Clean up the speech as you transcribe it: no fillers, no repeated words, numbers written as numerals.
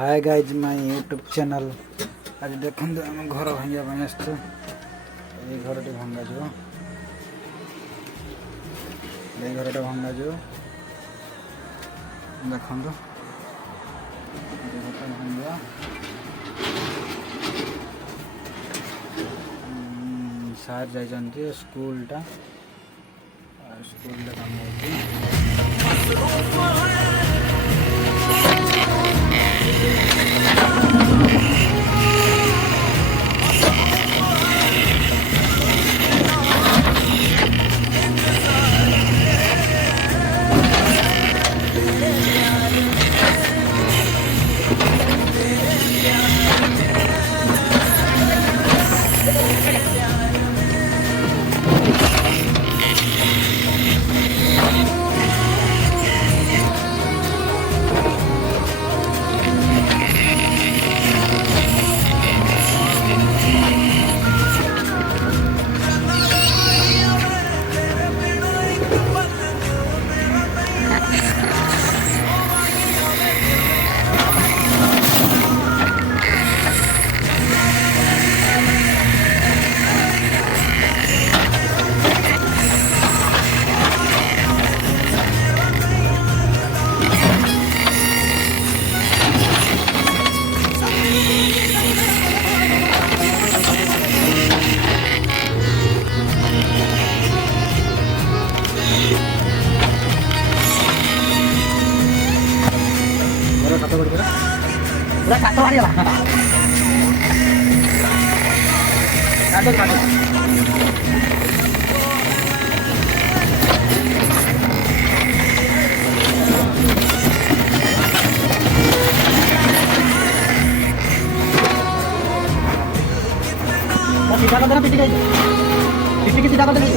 Hi guys माय YouTube channel. आज देखते आम घर भांगा आसचु। ये घर टे भंगा जो ये घर टे भंगा जो देखो भांगा सार जाइए स्कूलटा स्कूल काम पूरा काटो आ रहा काटो काटो सीधा कर देना पिटी की सीधा कर देना